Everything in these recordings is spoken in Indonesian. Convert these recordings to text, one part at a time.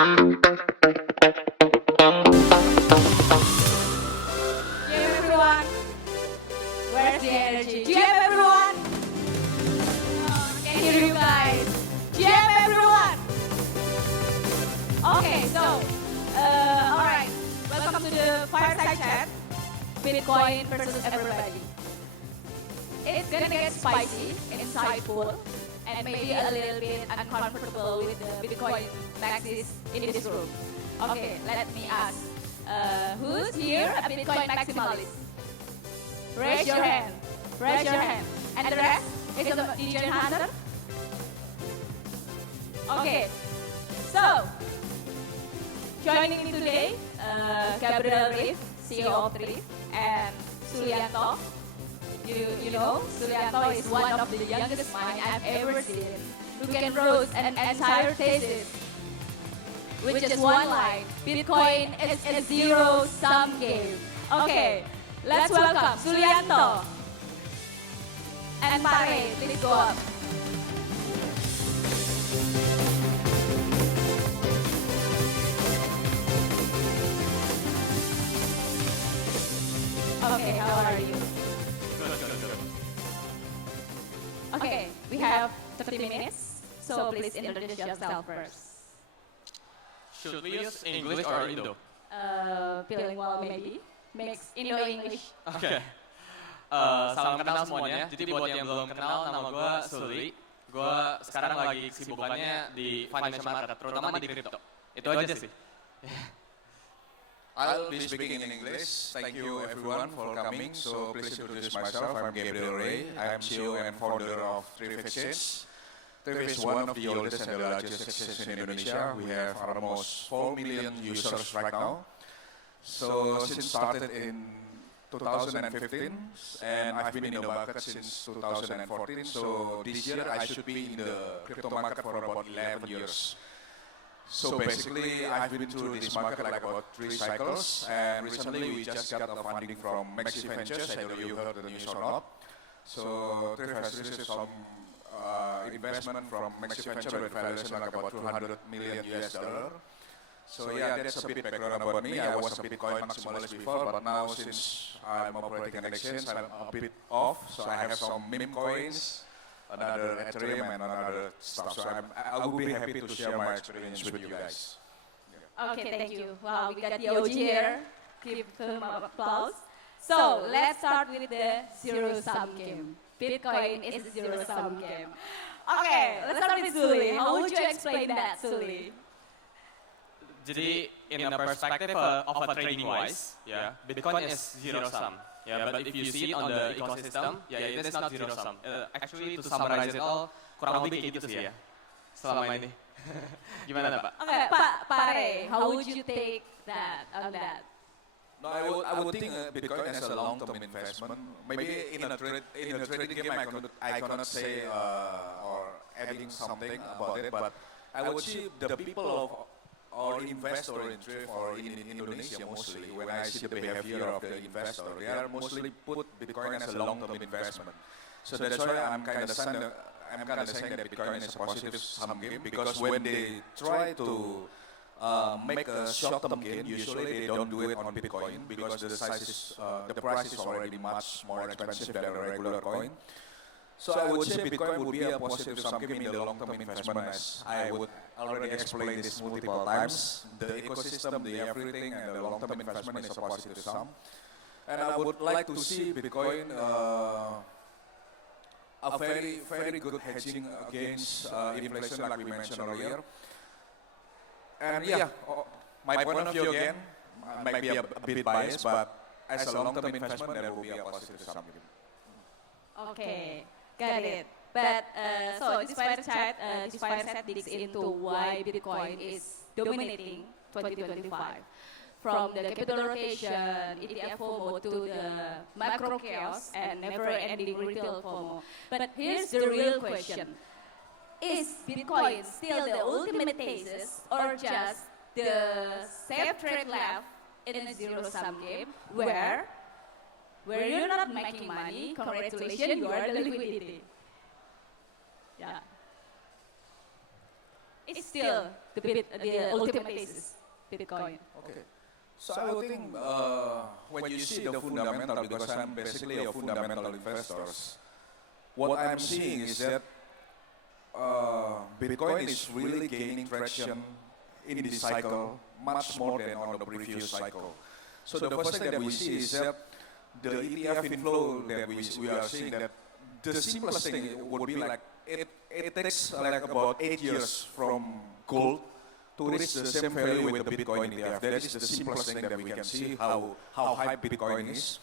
everyone? Where's the energy? GM everyone! Can hear you guys. GM everyone! Okay, so, alright. Welcome to the fireside chat. Bitcoin versus everybody. It's gonna get spicy, insightful, and maybe a little bit uncomfortable with the Bitcoin maxis in this room. Okay, let me ask. Who's here a Bitcoin maximalist? Raise your hand. Raise your hand. And the rest is a DJ Hunter? Okay, so joining me today, Gabriel Reef, CEO of Reef, and Sulianto. You know, Sulianto is one of the youngest minds I've ever seen who can roast an entire thesis with just one line. Bitcoin is a zero-sum game. Okay, let's welcome Sulianto. And Pare, please go up. Okay, how are you? Okay, we have 30 minutes, so please introduce yourself first. Should we use English or Indo? Feeling well maybe. Mix Indo-English. Oke. Salam kenal semuanya. Jadi buat yang belum kenal, nama gue Suli. Gue sekarang lagi kesibukannya di financial market, terutama di crypto. Itu aja sih. I'll be speaking in English. Thank you everyone for coming. So please introduce myself. I'm Gabriel Ray. I am CEO and founder of Thrift Exchange. Thrift is one of the oldest and the largest exchanges in Indonesia. We have almost 4 million users right now. So since started in 2015, and I've been in the market since 2014. So this year I should be in the crypto market for about 11 years. So basically, I've been through this market like about 3 cycles, and recently we just got the funding from Maxi Ventures. I don't know you heard the news or not. So Thrift has received some investment from Maxi Ventures with valuation like about 200 million US dollar. So yeah, that's a bit background about me. I was a Bitcoin maximalist before, but now since I'm operating an exchange, I'm a bit off. So I have some meme coins, another Ethereum, and another stuff. So I will be happy to share my experience with you guys. Okay, thank you. Wow, we got the OG here. Give him applause. So let's start with the zero-sum game. Bitcoin is a zero-sum game. Okay, let's start with Suli. How would you explain that, Suli? Jadi in a perspective of a trading wise, yeah, Bitcoin is zero sum. Yeah, but if you see it on the ecosystem, yeah, it is not zero sum. Actually, to summarize it all, kurang lebih kayak gitu sih ya. Selama ini. Gimana Pak? Okay, Pak Pare, how would you take that on that? No, I would think Bitcoin as a long-term investment. Maybe in a trading game, I cannot say or adding something about it, but I would see the people of or investor in Thrift or in Indonesia mostly, when I see the behavior of the investor, they are mostly put Bitcoin as a long-term investment. So that's why I'm kind of saying that Bitcoin is a positive sum game, because when they try to make a short-term gain, usually they don't do it on Bitcoin because the size is, the price is already much more expensive than a regular coin. So I would say Bitcoin would be a positive sum game in the long-term investment, as I would already explain this multiple times. The ecosystem, the everything, and the long-term investment is a positive sum. And I would like to see Bitcoin a very, very good hedging against inflation, like we mentioned earlier. And yeah, my point of view again might be a bit biased, but as a long-term investment, there will be a positive sum game. Okay. Got it. But so this fireside digs into why Bitcoin is dominating 2025. From the capital rotation, ETF FOMO to the macro chaos and never-ending retail FOMO. But here's the real question. Is Bitcoin still the ultimate thesis or just the safe trade left in a zero-sum game where you're not making money, congratulations, you are the liquidity. Yeah. it's still the ultimate thesis, Bitcoin. Okay. So I would think when you see the fundamental, because I'm basically a fundamental investor, what I'm seeing is that Bitcoin is really gaining traction in this cycle much more than on the previous cycle. So the first thing that we see is that the ETF inflow that we are seeing, that the simplest thing would be like it takes like about 8 years from gold to reach the same value with the Bitcoin ETF. That is the simplest thing that we can see how high Bitcoin is.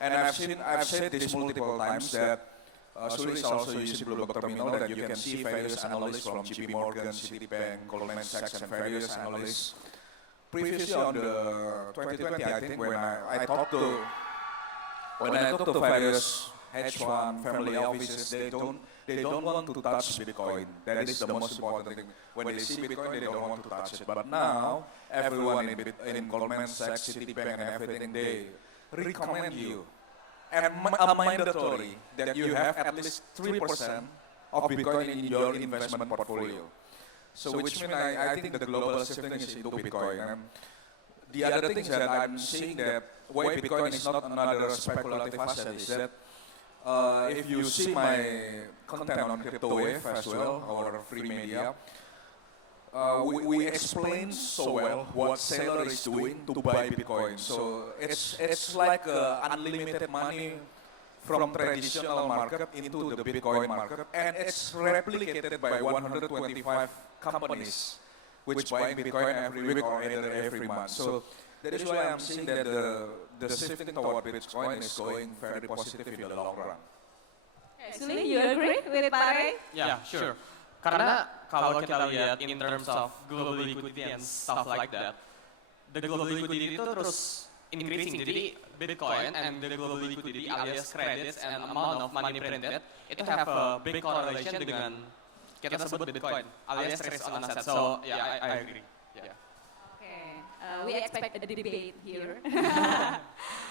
And I've said this multiple times that Sully is also using Bloomberg Terminal, that you can see various analysts from JP Morgan, Citibank, Goldman Sachs, and various analysts. Previously on the 2020, I think when I talked to various hedge fund, family offices, they don't want to touch Bitcoin. That is the most important thing. When they see Bitcoin, they don't want to touch it. But now, everyone in Goldman Sachs, Citibank, and everything, they recommend you and mandatory that you have at least 3% of Bitcoin in your investment portfolio. So which means I think the global shifting is into Bitcoin. And the other things that I'm seeing, that why Bitcoin is not another speculative asset is that if you see my content on CryptoWave as well, our free media, we explain so well what Saylor is doing to buy Bitcoin. So it's like unlimited money from traditional market into the Bitcoin market, and it's replicated by 125 companies which buy Bitcoin every week or either every month. So that is why I'm seeing that the shifting toward Bitcoin is going very positive in the long run. Actually, you agree with Pak Ray? Yeah, sure. Karena kalau kita lihat in terms of global liquidity and stuff like that, the global liquidity itu terus increasing. Jadi Bitcoin and the global liquidity alias credits and amount of money printed itu have a big correlation dengan kita sebut Bitcoin alias risk on asset. So yeah, I agree. Yeah. Okay, we expect a debate here.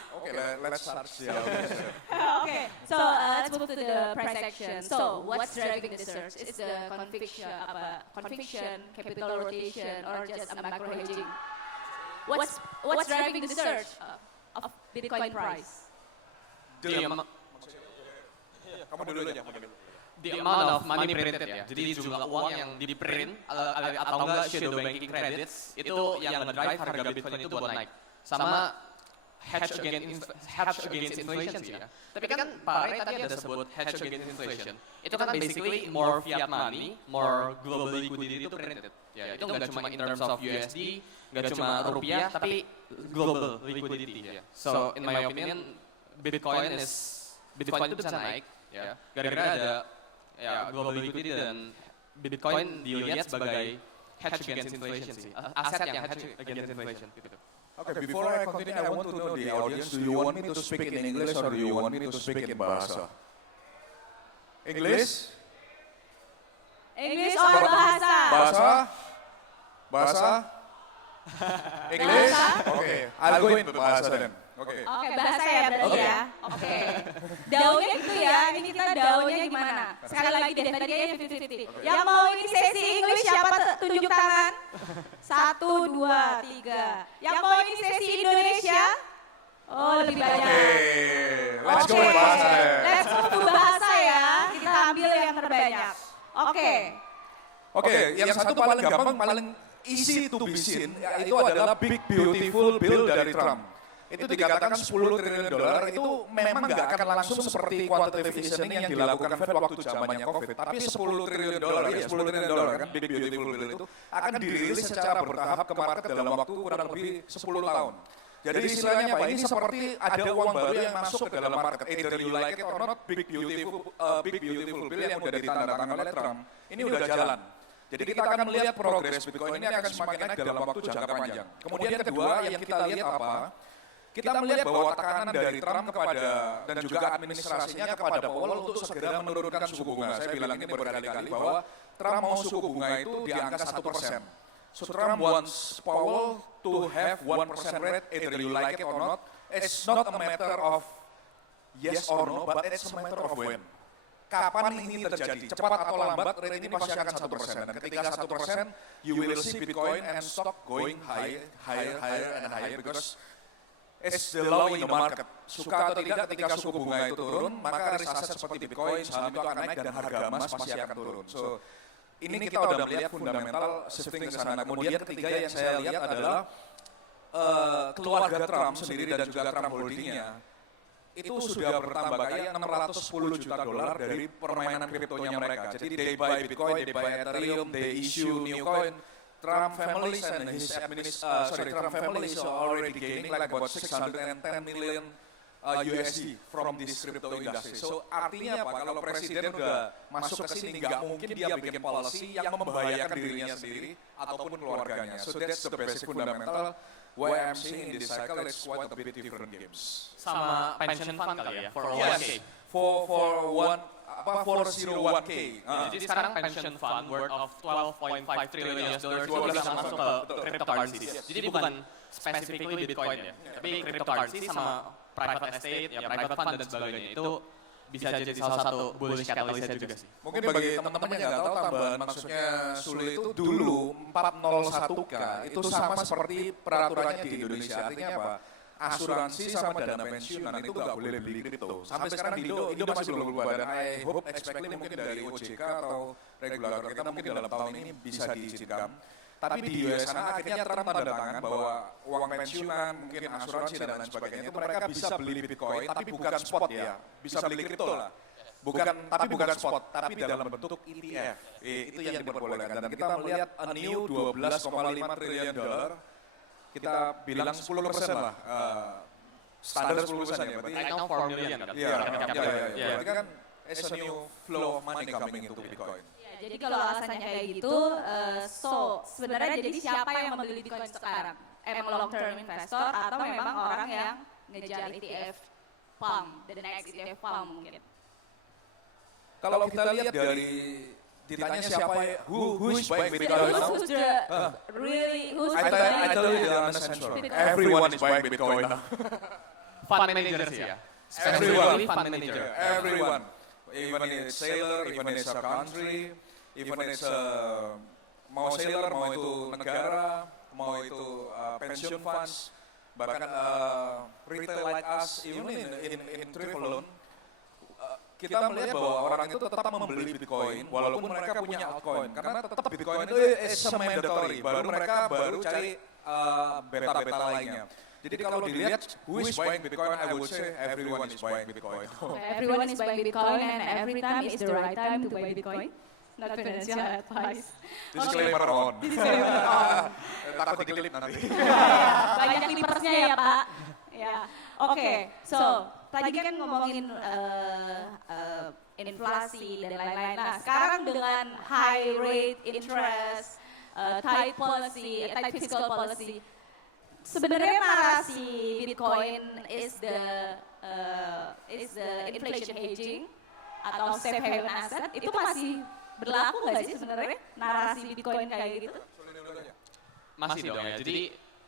Okay, let's start the audience. Okay, so let's move to the price action. So what's driving the surge? Is the conviction, capital rotation, or just a macro hedging? What's driving the surge of Bitcoin price? Kamu dulu aja. The amount of money printed ya. Jadi jumlah uang yang di print atau enggak shadow banking credits itu yang ngedrive harga Bitcoin itu buat naik. Sama hedge against inflation sih ya. Tapi kan Pak Ray tadi ada sebut hedge against inflation. Itu kan basically more fiat money, more global liquidity itu printed. Ya, itu nggak cuma in terms of USD, nggak cuma rupiah, tapi global liquidity ya. So in my opinion, Bitcoin itu bisa naik ya. Gara-gara ada global liquidity dan Bitcoin dilihat sebagai hedge against inflation sih. Aset yang hedge against inflation gitu. Okay, before I continue, I want to know the audience, do you want me to speak in English or do you want me to speak in Bahasa? English? English or Bahasa? Bahasa? Bahasa? English? Okay, I'll go into Bahasa then. Okay. Oke, bahasa ya berarti ya. Oke. Daunnya gitu ya, ini kita daunnya gimana? Sekali lagi deh, tadi aja 50-50. Yang mau ini sesi English siapa tunjuk tangan? 1, 2, 3. Yang mau ini sesi Indonesia? Oh, lebih banyak. Let's go with Bahasa. Let's go to Bahasa ya. Kita ambil yang terbanyak. Oke, yang satu paling gampang, paling easy to be seen, itu adalah Big Beautiful Bill dari Trump. Itu dikatakan 10 triliun dolar, itu memang nggak akan langsung seperti quantitative easing yang dilakukan Fed waktu zamannya COVID. Tapi 10 triliun dolar, ya 10 triliun dolar kan, Big Beautiful Bill itu akan dirilis secara bertahap ke market dalam waktu kurang lebih 10 tahun. Jadi istilahnya Pak, ini seperti ada uang baru yang masuk ke dalam market. Either you like it or not, Big Beautiful Bill yang udah ditandatangani oleh Trump, ini udah jalan. Jadi kita akan melihat progres Bitcoin ini akan semakin naik dalam waktu jangka panjang. Kemudian kedua yang kita lihat apa? Kita melihat bahwa tekanan dari Trump kepada dan juga administrasinya kepada Powell untuk segera menurunkan suku bunga. Saya bilang ini berkali-kali bahwa Trump mau suku bunga itu di angka 1%. So Trump wants Powell to have 1% rate, either you like it or not. It's not a matter of yes or no, but it's a matter of when. kapan ini terjadi, cepat atau lambat rate ini pasti akan 1%. Dan ketika 1%, you will see Bitcoin and stock going higher and higher because it's the law in the market. Suka atau tidak, ketika suku bunga itu turun, maka risk aset seperti Bitcoin, saham itu akan naik dan harga emas pasti akan turun. So, ini kita udah melihat fundamental shifting ke sana. Kemudian ketiga yang saya lihat adalah keluarga Trump sendiri dan juga Trump Holdingnya itu sudah bertambah kaya $610 juta dari permainan kriptonya mereka. Jadi they buy Bitcoin, they buy Ethereum, they issue new coin. Trump families and Trump family is already gaining like about 610 million USD from this crypto industry. So artinya apa? Kalau presiden udah masuk ke sini, nggak mungkin dia bikin policy yang membahayakan dirinya sendiri ataupun keluarganya. So that's the basic fundamental. What I'm seeing in this cycle is quite a bit different games. Sama pension fund kali ya, 401k. Yes, for 401k. Jadi sekarang pension fund worth of 12.5 trillion US dollars itu bisa masuk ke cryptocurrencies. Jadi bukan specifically Bitcoin ya, tapi cryptocurrency sama private estate, ya private fund dan sebagainya itu bisa jadi salah satu bullish catalyst juga sih. Mungkin bagi teman-teman yang nggak tahu tambahan maksudnya Sule itu dulu 401k itu sama seperti peraturannya di Indonesia. Artinya apa? Asuransi sama dana pensiunan itu nggak boleh beli kripto. Sampai sekarang di Indo masih belum berubah dan I hope expectly mungkin dari OJK atau regulator kita mungkin dalam tahun ini bisa diizinkan. Tapi di US sana akhirnya Trump tanda tangan bahwa uang pensiunan, mungkin asuransi dan lain sebagainya itu mereka bisa beli Bitcoin tapi bukan spot ya, bisa beli kripto lah. Bukan spot, tapi dalam bentuk ETF. Itu yang diperbolehkan dan kita melihat a new $12,5 triliun, kita bilang 10% lah. Standar 10% ya, berarti Right now 4 million kan? Iya, berarti kan it's a new flow of money coming into Bitcoin. Jadi kalau alasannya kayak gitu, sebenarnya jadi siapa yang membeli Bitcoin sekarang? Emang long term investor atau memang orang yang ngejar ETF pump, the next ETF pump mungkin? Kalau kita lihat dari ditanya siapa who is buying Bitcoin now? Who's the who's I tell you the honest answer. Everyone is buying Bitcoin now. Fund managers ya? Everyone. Fund manager. Everyone. Even it's sailor, even it's a country, even it's mau sailor, mau itu negara, mau itu pension funds, bahkan retail like us, even in Trivalon, kita melihat bahwa orang itu tetap membeli Bitcoin walaupun mereka punya altcoin, karena tetap Bitcoin itu is mandatory, mereka baru cari beta-beta lainnya. Jadi kalau dilihat who is buying Bitcoin, I would say everyone is buying Bitcoin. Everyone is buying Bitcoin and every time is the right time to buy Bitcoin. Not financial advice. Disclaimer on. Disclaimer on. Takut diklip nanti. Banyak clippersnya ya Pak. Ya. Oke, so tadi kan ngomongin inflasi dan lain-lain. Nah sekarang dengan high rate interest, tight policy, tight fiscal policy, sebenarnya narasi Bitcoin is the inflation hedging atau safe haven asset itu masih berlaku nggak sih sebenarnya narasi Bitcoin kayak gitu? Masih dong ya. Jadi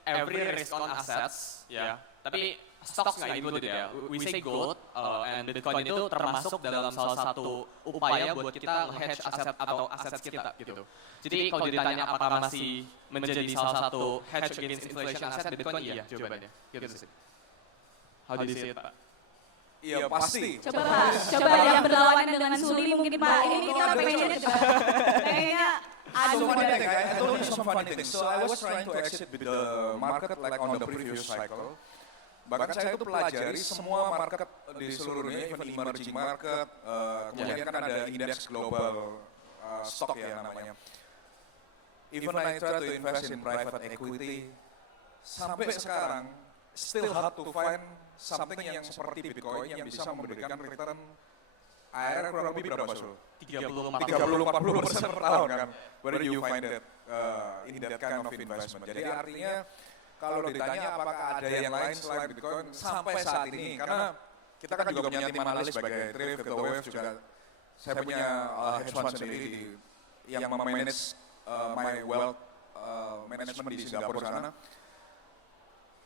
every risk on assets ya. Tapi stocks nggak included ya. We say gold and Bitcoin itu termasuk dalam salah satu upaya buat kita hedge aset atau aset kita gitu. Jadi kalau ditanya apakah masih menjadi salah satu hedge against inflation aset Bitcoin, iya jawabannya. Gitu sih. How do you see it, Pak? Iya pasti. Coba yang berlawanan dengan Suli mungkin Pak. Ini kita pengennya So funny thing, I told you some funny things. So I was trying to exit with the market like on the previous cycle. Bahkan saya itu pelajari semua market di seluruh dunia, even emerging market, kemudian kan ada indeks global stock ya namanya. Even I try to invest in private equity, sampai sekarang still hard to find something yang seperti Bitcoin yang bisa memberikan return akhirnya kurang lebih berapa Sul? 30-40% per tahun kan. Where do you find that in that kind of investment? Jadi artinya kalau ditanya apakah ada yang lain selain Bitcoin sampai saat ini, karena kita kan juga punya tim analis sebagai Thrift, Crypto Wave juga, saya punya hedge fund sendiri yang memanage my wealth management di Singapura sana.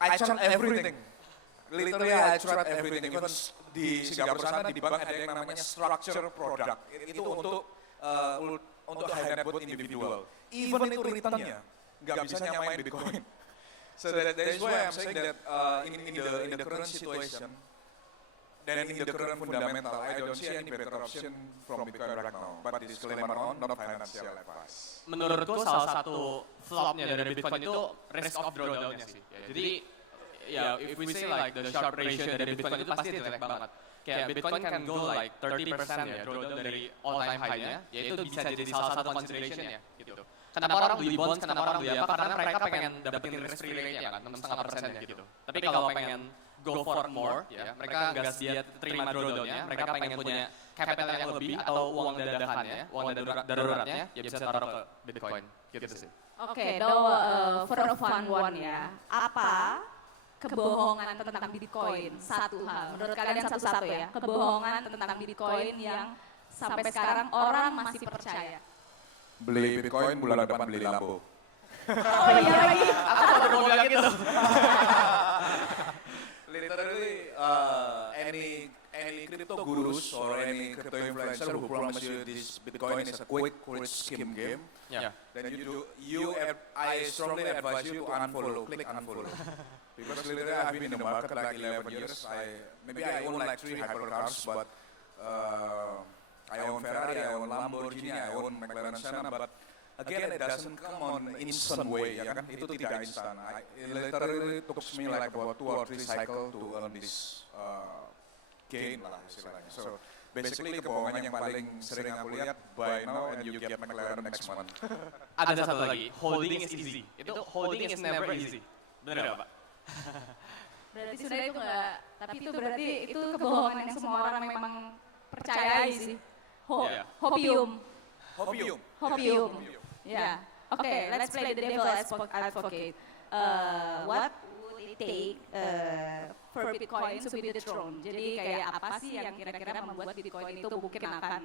I check everything. literally I tried everything. Even di Singapura sana di bank ada yang namanya structure product. Itu untuk high net worth individual. Even itu returnnya nggak bisa nyamain Bitcoin. So that is why I'm saying that in the current situation, then in the current fundamental, I don't see any better option from Bitcoin right now. But disclaimer on, not financial advice. Menurutku salah satu flopnya dari Bitcoin itu risk of drawdown-nya sih. Ya, jadi ya if we say like the Sharpe ratio dari Bitcoin itu pasti jelek banget. Kayak Bitcoin can go like 30% ya drawdown dari all time high-nya, ya itu bisa jadi salah satu consideration ya gitu. Kenapa orang beli bonds, kenapa orang beli apa? Karena mereka pengen dapetin risk free rate-nya kan, 6,5% ya gitu. Tapi kalau pengen go for more, ya mereka nggak sedia terima drawdown-nya, mereka pengen punya capital yang lebih atau uang dadakannya, uang daruratnya, ya bisa taruh ke Bitcoin gitu sih. Oke, for a fun one ya, apa kebohongan tentang Bitcoin? Satu hal, menurut kalian satu-satu ya, kebohongan tentang Bitcoin yang sampai sekarang orang masih percaya. Beli Bitcoin bulan depan beli Lambo. Oh iya lagi. Aku baru mau bilang gitu. Literally, any crypto gurus or any crypto influencer who promise you this Bitcoin is a quick rich scheme game, Yeah. then I strongly advise you to unfollow, click unfollow. Because literally I've been in the market like 11 years. Maybe I own like 3 hypercars, but I own Ferrari, I own Lamborghini, I own McLaren Senna, but again it doesn't come on instant way, ya kan? Itu tidak instan. It literally took me like about 2 or 3 cycle to earn this gain lah istilahnya. So basically kebohongan yang paling sering aku lihat, buy now and you get McLaren next month. Ada satu lagi, holding is easy. Itu holding is never easy. Benar nggak Pak? Berarti sebenarnya itu enggak, tapi itu berarti itu kebohongan yang semua orang memang percayai sih. Hopium. Yeah. Okay, let's play the devil advocate. What would it take for Bitcoin to be dethroned? Jadi kayak apa sih yang kira-kira membuat Bitcoin itu mungkin akan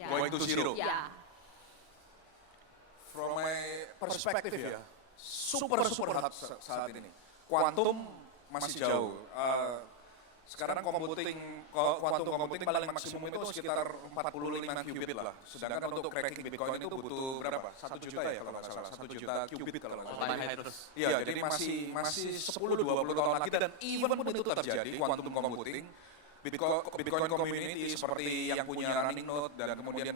Going to zero. Ya. From my perspective ya, super hot saat ini. Quantum masih jauh. Sekarang quantum computing paling maksimum itu sekitar 45 qubit lah. Sedangkan untuk cracking Bitcoin itu butuh berapa? 1 juta ya kalau nggak salah. 1 juta qubit kalau nggak salah. Iya, jadi masih 10-20 tahun lagi dan even pun itu terjadi quantum computing, Bitcoin community seperti yang punya running node dan kemudian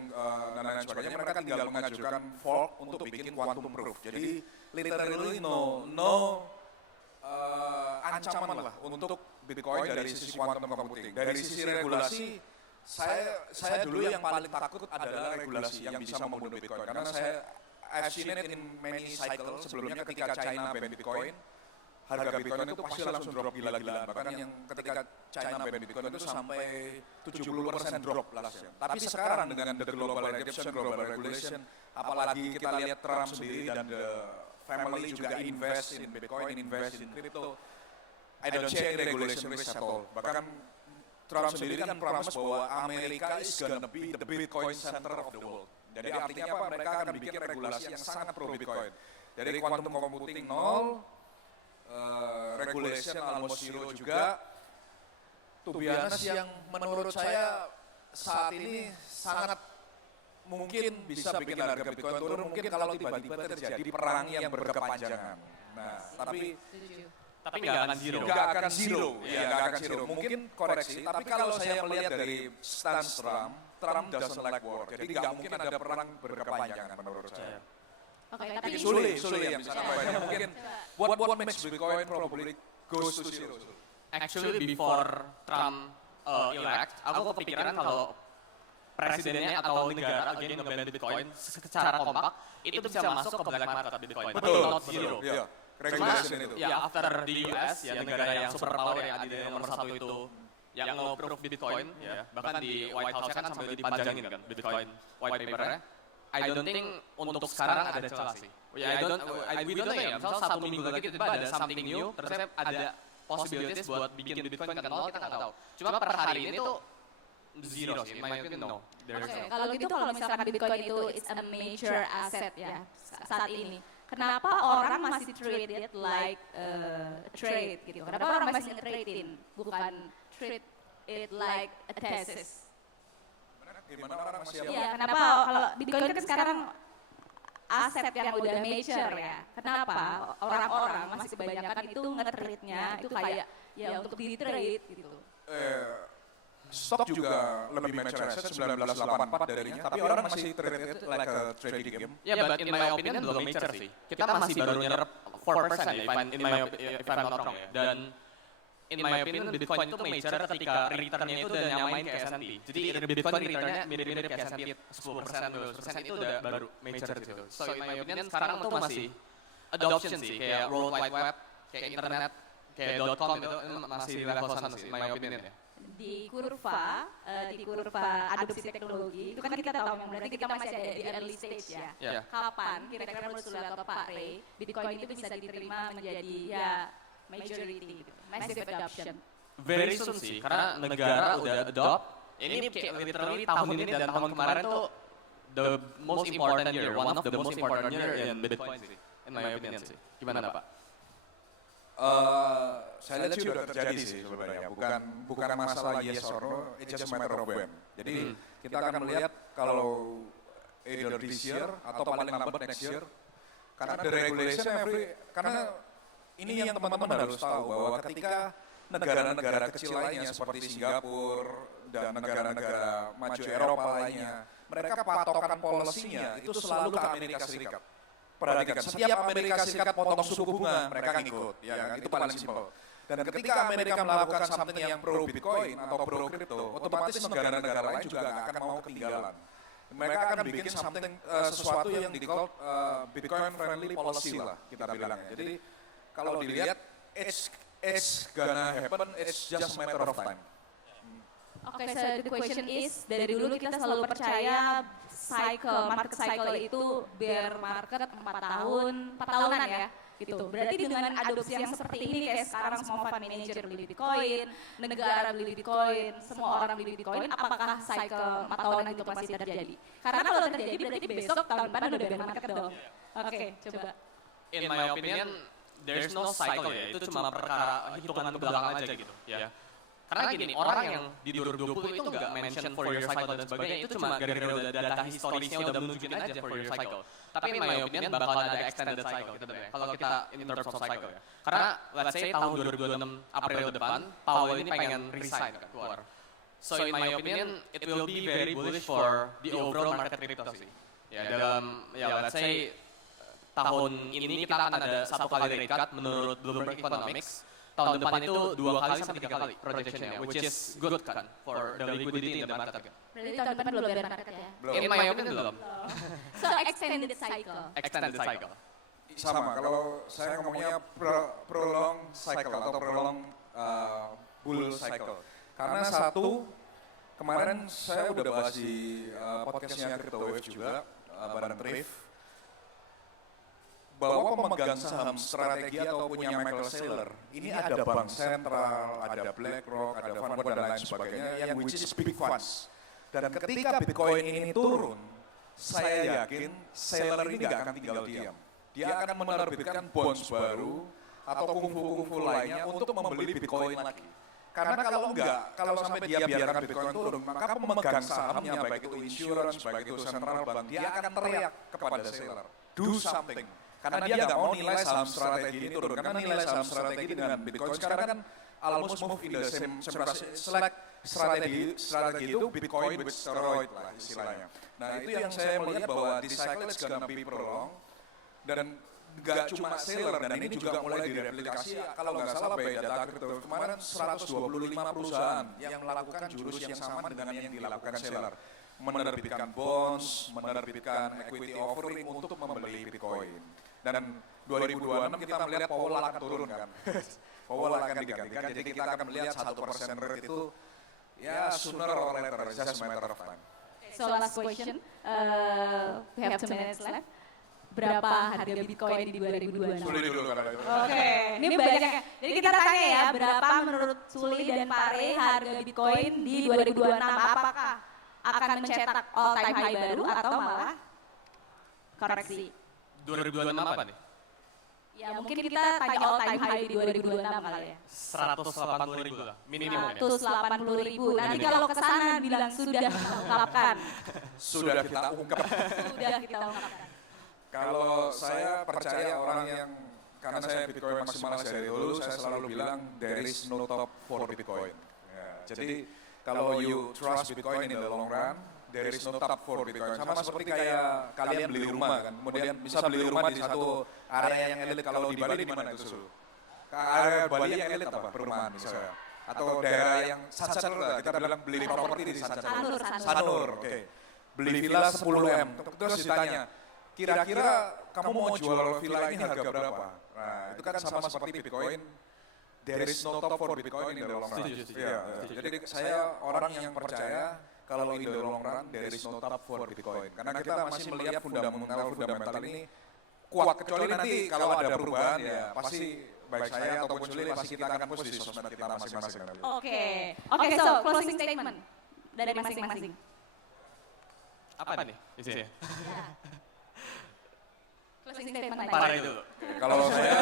dan lain sebagainya, mereka tinggal mengajukan fork untuk bikin quantum proof. Jadi literally no ancaman lah untuk Bitcoin dari sisi quantum computing. Dari sisi regulasi, saya dulu yang paling takut adalah regulasi yang bisa membunuh Bitcoin. Karena I've seen it in many cycle sebelumnya ketika China ban Bitcoin, harga Bitcoin itu pasti langsung drop gila-gilaan. Bahkan yang ketika China ban Bitcoin itu sampai 70% drop last year. Tapi sekarang dengan the global adoption, global regulation, apalagi kita lihat Trump sendiri dan the family juga invest in Bitcoin, invest in crypto, I don't see any regulation risk at all. Bahkan Trump sendiri kan promise bahwa Amerika is gonna be the Bitcoin center of the world. Jadi artinya apa? Mereka akan bikin regulasi yang sangat pro Bitcoin. Dari quantum computing nol, regulation almost zero juga. To be honest, yang menurut saya saat ini sangat mungkin bisa bikin harga Bitcoin turun. Mungkin kalau tiba-tiba terjadi perang yang berkepanjangan. Nah, tapi nggak akan zero. Nggak akan zero, ya nggak akan zero. Mungkin koreksi, tapi kalau saya melihat dari stance Trump doesn't like war. Jadi nggak mungkin ada perang berkepanjangan menurut saya. Oke, tapi Sulit yang bisa namanya. Mungkin what makes Bitcoin probably goes to zero. Actually before Trump elect, aku kepikiran kalau presidennya atau negara again nge-ban Bitcoin secara kompak, itu bisa masuk ke black market Bitcoin. Betul, Not zero. Iya. Cuma, Regulation itu. ya after di US, ya negara yang super power yang ada di nomor 1 itu, yang nge-proof Bitcoin, ya bahkan di White House kan sampai dipanjangin kan Bitcoin white paper-nya. I don't think untuk sekarang ada celah sih. We don't know ya, misal 1 minggu lagi tiba-tiba ada something new, terus ada possibilities buat bikin Bitcoin ke nol, kita nggak tahu. Cuma per hari ini tuh zero sih, in my opinion no. Oke, kalau gitu kalau misalkan Bitcoin itu is a major asset ya saat ini. kenapa orang masih treat it like trade gitu? Kenapa orang masih nge-trade-in, bukan treat it like a thesis? Gimana orang masih Iya, kenapa kalau Bitcoin kan sekarang aset yang udah mature ya? Kenapa orang-orang masih kebanyakan itu nge-treat-nya itu kayak ya untuk di-trade gitu? Stok juga lebih mature asset 1984 darinya, tapi orang masih treat it like a trading game. Yeah, but in my opinion belum mature sih. Kita masih baru nyerap 4% ya, if I'm not wrong ya. Dan in my opinion Bitcoin itu mature ketika returnnya itu udah nyamain ke S&P. Jadi Bitcoin returnnya mirip-mirip ke S&P 10%, 12% itu udah baru mature gitu. So in my opinion sekarang itu masih adoption sih, kayak World Wide Web, kayak internet, kayak .com itu masih di level sana sih, in my opinion ya. Di kurva adopsi teknologi itu kan kita tahu yang berarti kita masih ada di early stage ya. Yeah. Kapan kira-kira menurut Sule atau Pak Ray Bitcoin itu bisa diterima menjadi ya majority gitu, massive adoption? Very soon sih, karena negara udah adopt. Ini kayak literally tahun ini dan tahun kemarin tuh the most important year, one of the most important year in Bitcoin sih, in my opinion sih. Gimana Pak? Saya lihat sih udah terjadi sih sebenarnya, bukan masalah yes or no, it's just a matter of when. Jadi kita akan melihat kalau either this year atau paling lambat next year, karena the regulation karena ini yang teman-teman harus tahu bahwa ketika negara-negara kecil lainnya seperti Singapura dan negara-negara maju Eropa lainnya, mereka patokan polisinya itu selalu ke Amerika Serikat. Perhatikan, setiap Amerika Serikat potong suku bunga, mereka ngikut, ya kan? Itu paling simpel. Dan ketika Amerika melakukan something yang pro Bitcoin atau pro crypto, otomatis negara-negara lain juga nggak akan mau ketinggalan. Mereka akan bikin sesuatu yang di-call Bitcoin friendly policy lah, kita bilangnya. Jadi kalau dilihat, it's gonna happen, it's just a matter of time. Oke, so the question is, dari dulu kita selalu percaya market cycle itu bear market 4 tahunan ya, gitu. Berarti dengan adopsi yang seperti ini, kayak sekarang semua fund manager beli Bitcoin, negara beli Bitcoin, semua orang beli Bitcoin, apakah cycle 4 tahunan itu masih terjadi? Karena kalau terjadi berarti besok tahun depan udah bear market dong. Oke, coba. In my opinion, there's no cycle ya, itu cuma perkara hitungan ke belakang aja gitu ya. Karena gini, orang yang di 2020 itu nggak mention for your cycle dan sebagainya, itu cuma gara-gara udah data historisnya udah menunjukin aja for your cycle. Tapi in my opinion bakalan ada extended cycle gitu deh, kalau kita in terms of cycle ya. Karena let's say tahun 2026 April depan, Powell ini pengen resign kan, keluar. So in my opinion, it will be very bullish for the overall market crypto sih. Ya dalam, ya let's say tahun ini kita akan ada 1 kali rate cut menurut Bloomberg Economics. Tahun depan itu 2 kali sampai 3 kali projectionnya, which is good kan for the liquidity in the market kan. Berarti tahun depan belum bear market ya? In my opinion belum. So extended cycle. Extended cycle. Sama, kalau saya ngomongnya prolong cycle atau prolong bull cycle. Karena satu, kemarin saya udah bahas di podcastnya Crypto Wave juga, bareng Trif, bahwa pemegang saham strategi atau punya Michael Saylor, ini ada bank sentral, ada BlackRock, ada fund dan lain sebagainya, yang which is big funds. Dan ketika Bitcoin ini turun, saya yakin Saylor ini nggak akan tinggal diam. Dia akan menerbitkan bonds baru atau kungfu-kungfu lainnya untuk membeli Bitcoin lagi. Karena kalau enggak, kalau sampai dia biarkan Bitcoin turun, maka pemegang sahamnya, baik itu insurance, baik itu central bank, dia akan teriak kepada Saylor, do something. Karena dia nggak mau nilai saham strategi ini turun. Karena nilai saham strategi dengan Bitcoin sekarang kan almost move in the same strategi itu Bitcoin with steroid lah istilahnya. Nah itu yang saya melihat bahwa this cycle is gonna be prolonged dan nggak cuma Saylor dan ini juga mulai direplikasi. Kalau nggak salah by data crypto kemarin 125 perusahaan yang melakukan jurus yang sama dengan yang dilakukan Saylor. Menerbitkan bonds, menerbitkan equity offering untuk membeli Bitcoin. Dan 2026 kita melihat Powell akan turun kan. Powell akan digantikan, jadi kita akan melihat 1% rate itu ya sooner or later, just a matter of time. So last question, we have 2 minutes left. Berapa harga Bitcoin di 2026? Suli dulu karena itu. Oke, ini banyak ya. Jadi kita tanya ya, berapa menurut Suli dan Pak Ray harga Bitcoin di 2026? Apakah akan mencetak all time high baru atau malah koreksi? 2026 apa nih? Ya mungkin kita tanya all time high di 2026 kali ya. 180.000 lah, minimum ya. 180.000. Nanti kalau ke sana bilang sudah mengungkapkan. Sudah kita ungkap. Sudah kita ungkapkan. Kalau saya percaya orang yang, karena saya Bitcoin maksimalis dari dulu, saya selalu bilang there is no top for Bitcoin. Ya, jadi kalau you trust Bitcoin in the long run, there is no top for Bitcoin. Sama seperti kayak kalian beli rumah kan, kemudian bisa beli rumah di satu area yang elit. Kalau di Bali di mana itu Sul? Area Bali yang elit apa? Perumahan misalnya. Atau daerah yang Sanur lah, kita bilang beli properti di Sanur. Sanur, oke. Beli villa 10M, terus ditanya, kira-kira kamu mau jual villa ini harga berapa? Nah, itu kan sama seperti Bitcoin. There is no top for Bitcoin in the long run. Ya, jadi saya orang yang percaya kalau in the long run there is no top for Bitcoin. Karena kita masih melihat fundamental ini kuat, kecuali nanti kalau ada perubahan ya pasti baik saya ataupun Suli pasti kita akan post di sosmed kita masing-masing. Oke, so closing statement dari masing-masing. Apa nih isinya? Closing statement Parah aja. itu. Kalau saya,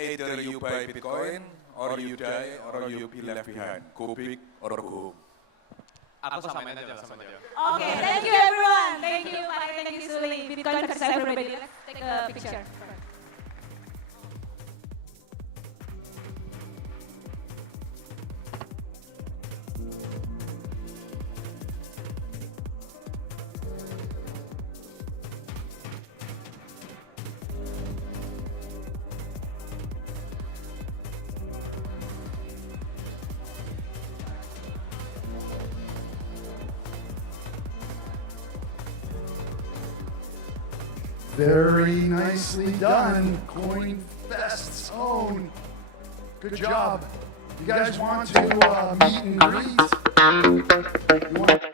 either you buy Bitcoin or you die or you be left behind. Go big or go home. Aku samain aja lah sama dia. Oke, thank you everyone. Thank you Pak, thank you Suli. Bitcoin versus everybody. Let's take a picture. Very nicely done, CoinFest's own. Good job. You guys want to meet and greet? You want